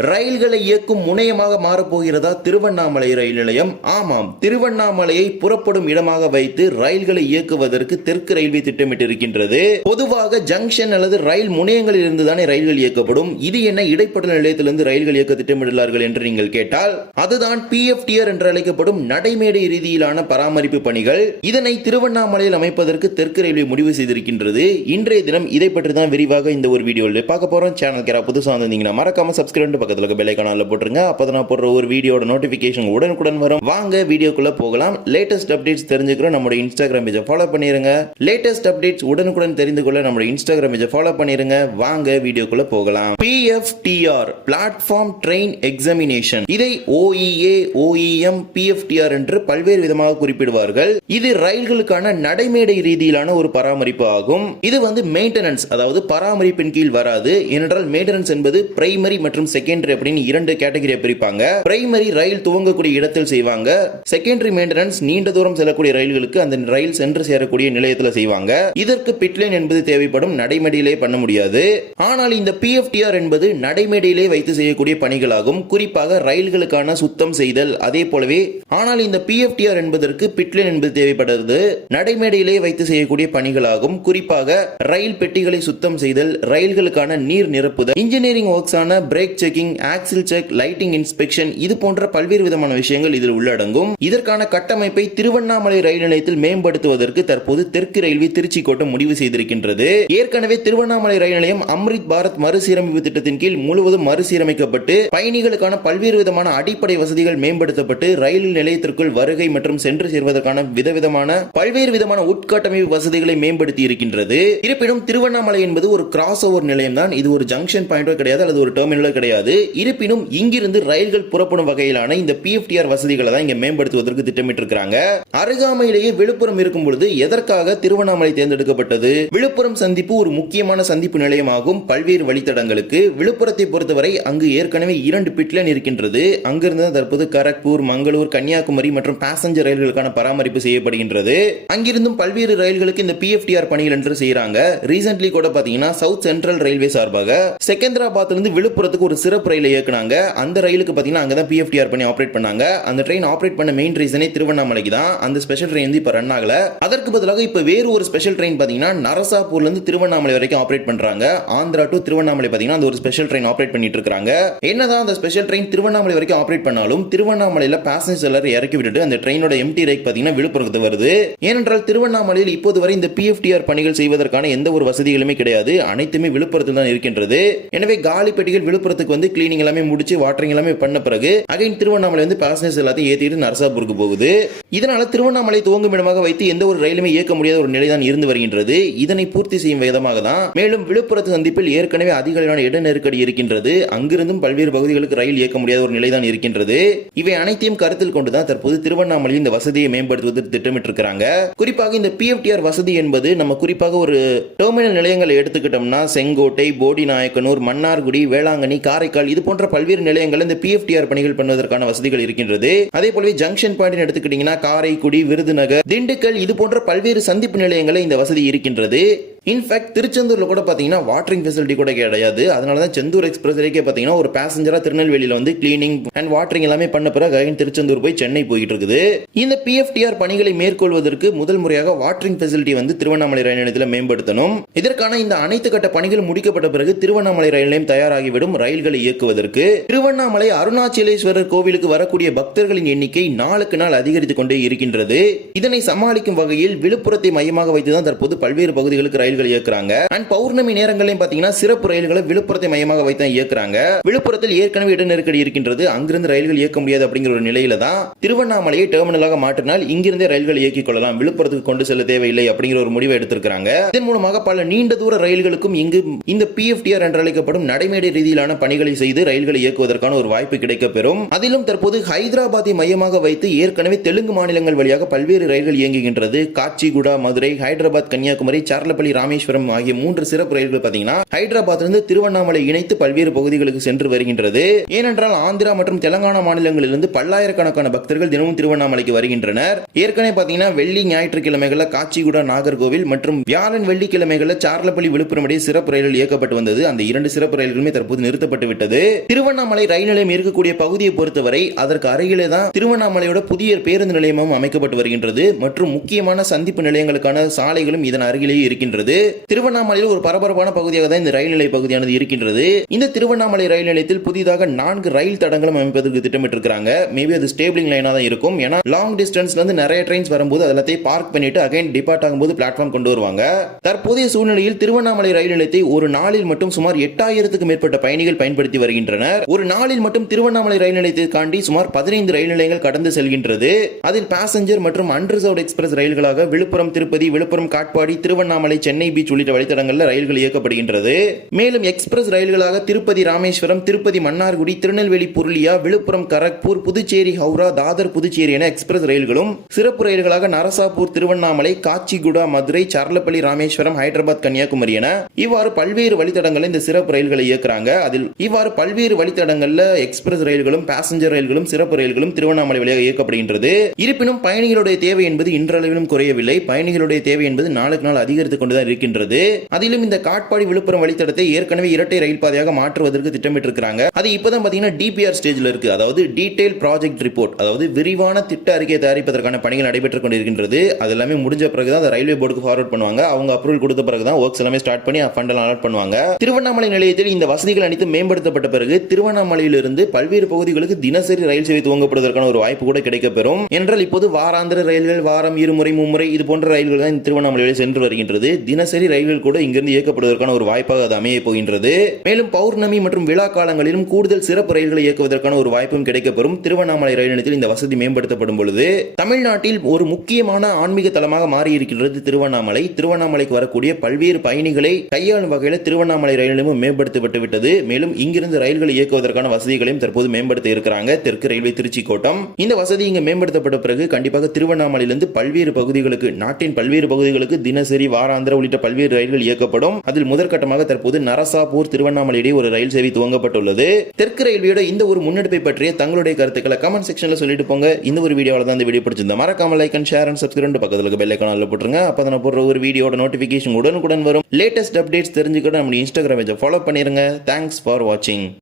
ரயில்களை இயக்கும் முனையமாக மாறப்போகிறதா திருவண்ணாமலை ரயில் நிலையம்? ஆமாம் திருவண்ணாமலையை புறப்படும் இடமாக வைத்து ரயில்களை இயக்குவதற்கு தெற்கு ரயில்வே திட்டமிட்டிருக்கின்றது. பொதுவாக ஜங்ஷன் அல்லது ரயில் முனையங்களில் இருந்து தானே ரயில்கள் இயக்கப்படும். இது என்ன இடைப்பட்ட நிலையத்திலிருந்து ரயில்கள் இயக்க திட்டமிடுகிறார்கள் என்று நீங்கள் கேட்டால் அதுதான் பிஎஃப்டிஆர் என்று அழைக்கப்படும் நடைமேடை ரீதியிலான பராமரிப்பு பணிகள். இதனை திருவண்ணாமலையில் அமைப்பதற்கு தெற்கு ரயில்வே முடிவு செய்திருக்கின்றது. இன்றைய தினம் இதை பற்றி தான் விரிவாக இந்த ஒரு வீடியோவில் பார்க்க போறோம். சேனல் கேரா புதுசாக வந்திருந்தீங்கன்னா மறக்காம சப்ஸ்கிரைப் பக்கத்தில் இருக்க பெல் போட்டுருங்க. அப்போ நான் போடுற ஒரு வீடியோட நோட்டிஃபிகேஷன் உடனுக்குடன் வரும். வாங்க வீடியோக்குள்ள போகலாம். லேட்டஸ்ட் அப்டேட்ஸ் தெரிஞ்சுக்கிறோம். நம்மளோட இன்ஸ்டாகிராம் பேஜை ஃபாலோ பண்ணிருங்க. லேட்டஸ்ட் அப்டேட்ஸ் உடனுக்குடன் தெரிந்து கொள்ள நம்மளோட இன்ஸ்டாகிராம் பேஜை ஃபாலோ பண்ணிருங்க. வாங்க வீடியோக்குள்ள போகலாம். பிஎஃப்டிஆர் பிளாட்ஃபார்ம் ட்ரெயின் எக்ஸாமினேஷன் இதை ஓஇஏ ஓஇஎம் பிஎஃப்டிஆர் என்று பல்வேறு விதமாக குறிப்பிடுவார்கள். இது ரயில்களுக்கான நடைமேடை ரீதியிலான ஒரு பராமரிப்பு ஆகும். இது வந்து மெயின்டெனன்ஸ் அதாவது பராமரிப்பின் கீழ் வராது. ஏனென்றால் மெயின்டெனன்ஸ் என்பது பிரைமரி மற்றும் செகண்ட் செகண்டரி அப்படின்னு இரண்டு கேட்டகரியை பிரிப்பாங்க. பிரைமரி ரயில் துவங்கக்கூடிய இடத்தில் செய்வாங்க. செகண்டரி மெயின்டெனன்ஸ் நீண்ட தூரம் செல்லக்கூடிய ரயில்களுக்கு அந்த ரயில் சென்று சேரக்கூடிய நிலையத்தில் செய்வாங்க. இதற்கு பிட்லைன் என்பது தேவைப்படும். நடைமேடையிலே பண்ண முடியாது. ஆனால் இந்த பிஎஃப்டிஆர் என்பது நடைமேடையிலே வைத்து செய்யக்கூடிய பணிகளாகும். குறிப்பாக ரயில்களுக்கான சுத்தம் செய்தல் அதே போலவே ஆனால் இந்த பிஎஃப்டிஆர் என்பதற்கு பிட்லைன் என்பது தேவைப்படுறது. நடைமேடையிலே வைத்து செய்யக்கூடிய பணிகளாகும். குறிப்பாக ரயில் பெட்டிகளை சுத்தம் செய்தல் ரயில்களுக்கான நீர் நிரப்புதல் இன்ஜினியரிங் ஒர்க்ஸ் ஆன brake checking axle check lighting inspection இது போன்ற பல்வேறு விதமான விஷயங்கள் இதில் உள்ளடங்கும். இதற்கான கட்டமைப்பை திருவண்ணாமலை ரயில் நிலையத்தில் மேம்படுத்துவதற்கு தற்போது தெற்கு ரயில்வே திருச்சி கோட்டம் முடிவு செய்திருக்கின்றது. ஏற்கனவே திருவண்ணாமலை ரயில் நிலையம் அம்ரித் பாரத் மறுசீரமைப்பு திட்டத்தின் கீழ் முழுவதும் மறுசீரமைக்கப்பட்டு பயணிகளுக்கான பல்வேறு விதமான அடிப்படை வசதிகள் மேம்படுத்தப்பட்டு ரயில் நிலையத்திற்குள் வருகை மற்றும் சென்று சேர்வதற்கான விதவிதமான பல்வேறு விதமான உட்கட்டமைப்பு வசதிகளை மேம்படுத்தி இருக்கின்றது. இருப்பினும் திருவண்ணாமலை என்பது ஒரு கிராஸ் ஓவர் நிலையம் தான் இது ஒரு ஜங்ஷன் பாயிண்டோ கிடையாது அல்லது ஒரு டெர்மினலோ கிடையாது. இருப்பினும் இங்கிருந்து ரயில்கள் புறப்படும் வகையிலான இந்த பிஎஃப்டிஆர் வசதிகளை தான் இங்க மேம்படுத்துவதற்கு திட்டமிட்டிருக்கிறாங்க. அருகாமையிலேயே விழுப்புரம் இருக்கும் பொழுது எதற்காக திருவண்ணாமலை தேர்ந்தெடுக்கப்பட்டது? விழுப்புரம் சந்திப்பு ஒரு முக்கியமான சந்திப்பு நிலையமாகும். பல்வேறு வழித்தடங்களுக்கு விழுப்புரத்தை பொறுத்தவரை அங்கு ஏற்கனவே இரண்டு பிட்லைன் இருக்கின்றது. அங்கிருந்து தற்போது கரக்பூர் மங்களூர் கன்னியாகுமரி மற்றும் பாசஞ்சர் ரயில்களுக்கான பராமரிப்பு செய்யப்படுகின்றது. அங்கிருந்தும் பல்வேறு ரயில்களுக்கு இந்த பிஎஃப்டிஆர் பணிகள் என்று செய்யறாங்க ரீசென்ட்லி கூட பாத்தீங்கன்னா சவுத் சென்ட்ரல் ரயில்வே சார்பாக செகந்திராபாத்ல இருந்து விழுப்புரத்துக்கு ஒரு சிறப்பு ரயில் இயக்குனாங்க. அந்த ரயிலுக்கு பார்த்தீங்கன்னா அங்கே தான் பிஎஃப்டிஆர் பண்ணி ஆப்ரேட் பண்ணாங்க. அந்த ட்ரெயின் ஆப்ரேட் பண்ண மெயின் ரீசனே திருவண்ணாமலைக்கு தான். அந்த ஸ்பெஷல் ட்ரெயின் வந்து இப்போ ரன் ஆகல. அதற்கு பதிலாக இப்போ வேறு ஒரு ஸ்பெஷல் ட்ரெயின் பார்த்தீங்கன்னா நரசாப்பூர்லேருந்து திருவண்ணாமலை வரைக்கும் ஆப்ரேட் பண்ணுறாங்க ஆந்திரா டு திருவண்ணாமலை பார்த்தீங்கன்னா அந்த ஒரு ஸ்பெஷல் ட்ரெயின் ஆப்ரேட் பண்ணிட்டு இருக்காங்க. என்னதான் அந்த ஸ்பெஷல் ட்ரெயின் திருவண்ணாமலை வரைக்கும் ஆப்ரேட் பண்ணாலும் திருவண்ணாமலையில் பேசஞ்சர் எல்லாரும் இறக்கி விட்டுட்டு அந்த ட்ரெயினோட எம்டி ரேக் பார்த்தீங்கன்னா விழுப்புரத்து வருது. ஏனென்றால் திருவண்ணாமலையில் இப்போது வரை இந்த பிஎஃப்டிஆர் பணிகள் செய்வதற்கான எந்த ஒரு வசதிகளுமே கிடையாது. அனைத்துமே விழுப்புரத்தில் தான் இருக்கின்றது. எனவே காலி பெட்டிகள் விழுப்புரத்துக்கு வந்து கிளீனிங் எல்லாமே முடிச்சு வாட்டரிங் எல்லாமே பண்ண பிறகு அகைன் திருவண்ணாமலை வந்து பேசஞ்சர்ஸ் எல்லாத்தையும் ஏத்திட்டு நரசாபூருக்கு போகுது. இதனால திருவண்ணாமலை துவங்கும் இடமாக வைத்து எந்த ஒரு ரயிலுமே இயக்க முடியாத ஒரு நிலைதான் இருந்து வருகின்றது. இதனை பூர்த்தி செய்யும் விதமாக தான் மேலும் விழுப்புரத்து சந்திப்பில் ஏற்கனவே அதிக அளவிலான இட நெருக்கடி இருக்கின்றது. அங்கிருந்தும் பல்வேறு பகுதிகளுக்கு ரயில் இயக்க முடியாத ஒரு நிலைதான் இருக்கின்றது. இவை அனைத்தையும் கருத்தில் கொண்டுதான் தற்போது திருவண்ணாமலையில் இந்த வசதியை மேம்படுத்துவதற்கு திட்டமிட்டிருக்கிறாங்க. குறிப்பாக இந்த பிஎஃப்டிஆர் வசதி என்பது நம்ம குறிப்பாக ஒரு டெர்மினல் நிலையங்களை எடுத்துக்கிட்டோம்னா செங்கோட்டை போடி நாயக்கனூர் மன்னார்குடி வேளாங்கண்ணி காரைக்கால் இது போன்ற பல்வேறு நிலையங்கள் இந்த பிஎஃப்டிஆர் பணிகள் பண்ணுவதற்கான வசதிகள் இருக்கின்றது. அதே போலவே ஜங்ஷன் பாயிண்ட் எடுத்துக்கிட்டீங்கன்னா காரைக்குடி விருதுநகர் திண்டுக்கல் இது போன்ற பல்வேறு சந்திப்பு நிலையங்களில் இந்த வசதி இருக்கின்றது. இன்ஃபேக்ட் திருச்செந்தூர்ல கூட பாத்தீங்கன்னா வாட்டரிங் ஃபெசிலிட்டி கூட கிடையாது. அதனால தான் செந்தூர் எக்ஸ்பிரஸ் வரைக்கும் பாத்தீங்கன்னா ஒரு பேசஞ்சராக திருநெல்வேலியில் வந்து கிளீனிங் அண்ட் வாட்டரிங் எல்லாமே பண்ண பிறகு அகைன் திருச்செந்தூர் போய் சென்னை போயிட்டு இருக்குது. இந்த பிஎஃப்டிஆர் பணிகளை மேற்கொள்வதற்கு முதல் முறையாக வாட்டரிங் ஃபெசிலிட்டி வந்து திருவண்ணாமலை ரயில் நிலையத்தில் மேம்படுத்தணும். இதற்கான இந்த அனைத்து கட்ட பணிகள் முடிக்கப்பட்ட பிறகு திருவண்ணாமலை ரயில் நிலையம் தயாராகிவிடும் ரயில்களை இயக்குவதற்கு. திருவண்ணாமலை அருணாச்சலேஸ்வரர் கோவிலுக்கு வரக்கூடிய பக்தர்களின் எண்ணிக்கை நாளுக்கு நாள் அதிகரித்துக் கொண்டே இருக்கின்றது. இதனை சமாளிக்கும் வகையில் விழுப்புரத்தை மையமாக வைத்துதான் தற்போது பல்வேறு பகுதிகளுக்கு ரயில் ரயில்கள் இயக்குறாங்க. அண்ட் பௌர்ணமி நேரங்களையும் பாத்தீங்கன்னா சிறப்பு ரயில்களை விழுப்புரத்தை மையமாக வைத்து இயக்குறாங்க. விழுப்புரத்தில் ஏற்கனவே இட நெருக்கடி இருக்கின்றது. அங்கிருந்து ரயில்கள் இயக்க முடியாது அப்படிங்கிற ஒரு நிலையில தான் திருவண்ணாமலையை டெர்மினலாக மாற்றினால் இங்கிருந்தே ரயில்கள் இயக்கிக் கொள்ளலாம். விழுப்புரத்துக்கு கொண்டு செல்ல தேவையில்லை அப்படிங்கிற ஒரு முடிவை எடுத்திருக்கிறாங்க. இதன் மூலமாக பல நீண்ட தூர ரயில்களுக்கும் இங்கு இந்த பிஎஃப்டிஆர் என்று அழைக்கப்படும் நடைமேடை ரீதியிலான பணிகளை செய்து ரயில்களை இயக்குவதற்கான ஒரு வாய்ப்பு கிடைக்கப்பெறும். அதிலும் தற்போது ஹைதராபாத்தை மையமாக வைத்து ஏற்கனவே தெலுங்கு மாநிலங்கள் வழியாக பல்வேறு ரயில்கள் இயங்குகின்றது. காச்சிகுடா மதுரை ஹைதராபாத் கன்னியாகுமரி சார்லப்பள்ளி ராமேஸ்வரம் ஆகிய மூன்று சிறப்பு ரயில்கள் பாத்தீங்கன்னா ஹைதராபாத்திலிருந்து திருவண்ணாமலை இணைத்து பல்வேறு பகுதிகளுக்கு சென்று வருகின்றது. ஏனென்றால் ஆந்திரா மற்றும் தெலங்கானா மாநிலங்களிலிருந்து பல்லாயிரக்கணக்கான பக்தர்கள் தினமும் திருவண்ணாமலைக்கு வருகின்றனர். ஏற்கனவே பாத்தீங்கன்னா வெள்ளி ஞாயிற்றுக்கிழமைகள்ல காச்சிகுடா நாகர்கோவில் மற்றும் வியாழன் வெள்ளிக்கிழமைகளில் சார்லப்பள்ளி விழுப்புரம் இடையே சிறப்பு ரயில்கள் இயக்கப்பட்டு வந்தது. அந்த இரண்டு சிறப்பு ரயில்களுமே தற்போது நிறுத்தப்பட்டு விட்டது. திருவண்ணாமலை ரயில் நிலையம் இருக்கக்கூடிய பகுதியை பொறுத்தவரை அதற்கு அருகிலே தான் திருவண்ணாமலையோட புதிய பேருந்து நிலையமும் அமைக்கப்பட்டு வருகின்றது. மற்றும் முக்கியமான சந்திப்பு நிலையங்களுக்கான சாலைகளும் இதன் அருகிலேயே இருக்கின்றது. திருவண்ணாமலையில் ஒரு பரபரப்பான பகுதியாக தான் இந்த ரயில் நிலைய பகுதியானது இருக்கின்றது. இந்த திருவண்ணாமலை ரயில் நிலையத்தில் புதிதாக நான்கு ரயில் தடங்களும் அமைப்பதற்கு திட்டமிட்டிருக்கிறாங்க. மேபி அது ஸ்டேபிளிங் லைனா தான் இருக்கும். ஏன்னா லாங் டிஸ்டன்ஸ்ல இருந்து நிறைய ட்ரெயின்ஸ் வரும்போது அதெல்லாத்தையும் பார்க் பண்ணிட்டு அகைன் டிபார்ட் ஆகும்போது பிளாட்ஃபார்ம் கொண்டு வருவாங்க. தற்போதைய சூழ்நிலையில் திருவண்ணாமலை ரயில் நிலையத்தை ஒரு நாளில் மட்டும் சுமார் எட்டாயிரத்துக்கும் மேற்பட்ட பயணிகள் பயன்படுத்தி வருகின்றனர். ஒரு நாளில் மட்டும் திருவண்ணாமலை ரயில் நிலையத்தை காண்டி சுமார் பதினைந்து ரயில் நிலையங்கள் கடந்து செல்கின்றது. அதில் பாசஞ்சர் மற்றும் அன்ரிசர்வ் எக்ஸ்பிரஸ் ரயில்களாக விழுப்புரம் திருப்பதி விழுப்புரம் காட்பாடி திருவண்ணாமலை சென்னை பீச் உள்ளிட்ட வழித்தடங்களில் ரயில்கள் இயக்கப்படுகின்றது. மேலும் எக்ஸ்பிரஸ் ரயில்களாக திருப்பதி ராமேஸ்வரம் திருப்பதி மன்னார்குடி திருநெல்வேலி புருளியா விழுப்புரம் கரக்பூர் புதுச்சேரி ஹவுரா தாதர் புதுச்சேரி என எக்ஸ்பிரஸ் ரயில்களும் சிறப்பு ரயில்களாக நரசாபூர் திருவண்ணாமலை காச்சிகுடா மதுரை சர்லப்பள்ளி ராமேஸ்வரம் ஹைதராபாத் கன்னியாகுமரி என இவ்வாறு பல்வேறு வழித்தடங்களில் இந்த சிறப்பு ரயில்களை இயக்குறாங்க. அதில் இவ்வாறு பல்வேறு வழித்தடங்களில் எக்ஸ்பிரஸ் ரயில்களும் பேசஞ்சர் ரயில்களும் சிறப்பு ரயில்களும் திருவண்ணாமலை வழியாக இயக்கப்படுகின்றது. இருப்பினும் பயணிகளுடைய தேவை என்பது இன்றளவிலும் குறையவில்லை. பயணிகளுடைய தேவை என்பது நாளுக்கு நாள் அதிகரித்துக் கொண்டுதான் இருக்கின்றது. அதிலும் இந்த காட்பாடி விழுப்புரம் வழித்தடத்தை ஏற்கனவே இரட்டை ரயில் பாதையாக மாற்றுவதற்கு திட்டமிட்டிருக்கிறாங்க. அது இப்பதான் பாத்தீங்கன்னா டிபிஆர் ஸ்டேஜ்ல இருக்கு. அதாவது டீடைல் ப்ராஜெக்ட் ரிப்போர்ட் அதாவது விரிவான திட்ட அறிக்கை தயாரிப்பதற்கான பணிகள் நடைபெற்றுக் கொண்டிருக்கின்றது. அது எல்லாமே முடிஞ்ச பிறகு தான் ரயில்வே போர்டுக்கு ஃபார்வர்ட் பண்ணுவாங்க. அவங்க அப்ரூவல் கொடுத்த பிறகு தான் ஒர்க்ஸ் எல்லாமே ஸ்டார்ட் பண்ணி ஃபண்ட் எல்லாம் அலாட் பண்ணுவாங்க. திருவண்ணாமலை நிலையத்தில் இந்த வசதிகள் அனைத்து மேம்படுத்தப்பட்ட பிறகு திருவண்ணாமலையிலிருந்து பல்வேறு பகுதிகளுக்கு தினசரி ரயில் சேவை துவங்கப்படுவதற்கான ஒரு வாய்ப்பு கூட கிடைக்கப்பெறும். என்றால் இப்போது வாராந்திர ரயில்கள் வாரம் இருமுறை மும்முறை இது போன்ற ரயில்கள் தான் திருவண்ணாமலையில் சென்று வருகின்றது. தினசரி ரயில்கள் கூட இங்கிருந்து இயக்கப்படுவதற்கான ஒரு வாய்ப்பாக அது அமைய போகின்றது. மேலும் பௌர்ணமி மற்றும் விழா காலங்களிலும் கூடுதல் சிறப்பு ரயில்களை இயக்குவதற்கான ஒரு வாய்ப்பும் கிடைக்கப்பெறும். திருவண்ணாமலை ரயில் நிலையத்தில் இந்த வசதி மேம்படுத்தப்படும் பொழுது தமிழ்நாட்டில் ஒரு முக்கியமான ஆன்மீக தலமாக மாறி இருக்கின்றது திருவண்ணாமலை. திருவண்ணாமலைக்கு வரக்கூடிய பல்வேறு பயணிகளை கையாளும் வகையில் திருவண்ணாமலை ரயில் நிலையமும் மேம்படுத்தப்பட்டு விட்டது. மேலும் இங்கிருந்து ரயில்களை இயக்குவதற்கான வசதிகளையும் தற்போது மேம்படுத்த இருக்கிறாங்க தெற்கு ரயில்வே திருச்சி கோட்டம் இந்த வசதி இங்கு மேம்படுத்தப்பட்ட பிறகு கண்டிப்பாக திருவண்ணாமலையிலிருந்து பல்வேறு பகுதிகளுக்கு நாட்டின் பல்வேறு பகுதிகளுக்கு தினசரி வாராந்திர உள்ளிட்ட பல்வேறு ரயில்கள் இயக்கப்படும். அதில் முதற்கட்டமாக தற்போது நரசாபூர் திருவண்ணாமலை இடையே ஒரு ரயில் சேவை துவங்கப்பட்டுள்ளது. தெற்கு ரயில்வேயோட இந்த ஒரு முன்னெடுப்பை பற்றிய தங்களுடைய கருத்துக்களை கமெண்ட் செக்ஷன்ல சொல்லிட்டு போங்க. இந்த ஒரு வீடியோவில் தான் இந்த வீடியோ பிடிச்சிருந்தா மறக்காம like and share and subscribe பக்கத்தில் இருக்க பெல் ஐக்கான போட்டுருங்க. அப்போ நான் போடுற ஒரு வீடியோட நோட்டிஃபிகேஷன் உடனுக்குடன் வரும். லேட்டஸ்ட் அப்டேட்ஸ் தெரிஞ்சுக்கிட்டு நம்ம இன்ஸ்டாகிராம் பேஜை ஃபாலோ பண்ணிருங்க. தேங்க்ஸ் ஃபார் வாட்சிங்